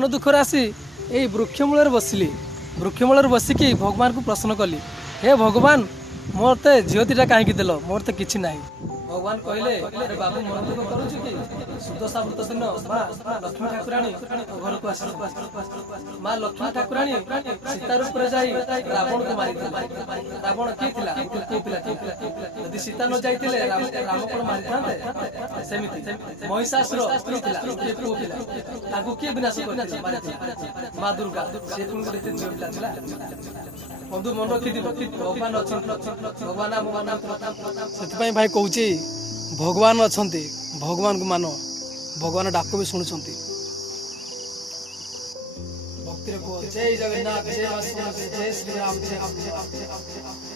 मन दुखर आसी यही वृक्षमूल बसिली वृक्षमूल बसिकी भगवान को प्रश्न कली हे भगवान मोर तो झील दीटा कहीं देल मोर तो किसी ना भगवान कहले अरे बाबू मन दुख करुचु कि सुदशा व्रत दिन माँ लक्ष्मी ठाकुराणी घर को आस माँ लक्ष्मी ठाकुराणी सीता रूप जाई रावण को मारी रावण किए थिला को पिला यदि सीता न जाइतिले राम को मारी थांते सेमिति महिषासुर स्त्री थिला के को पिला ताकू किए विनाश करथिला मारी माँ दुर्गा से पुन को देते झियो पिला थिला बंधु मन रखी भगवान भगवान से भाई कहूँ भगवान अच्छा भगवान को मान भगवान डाक भी शुणुंट भक्ति जय जगन्नाथ जय श्री राम जय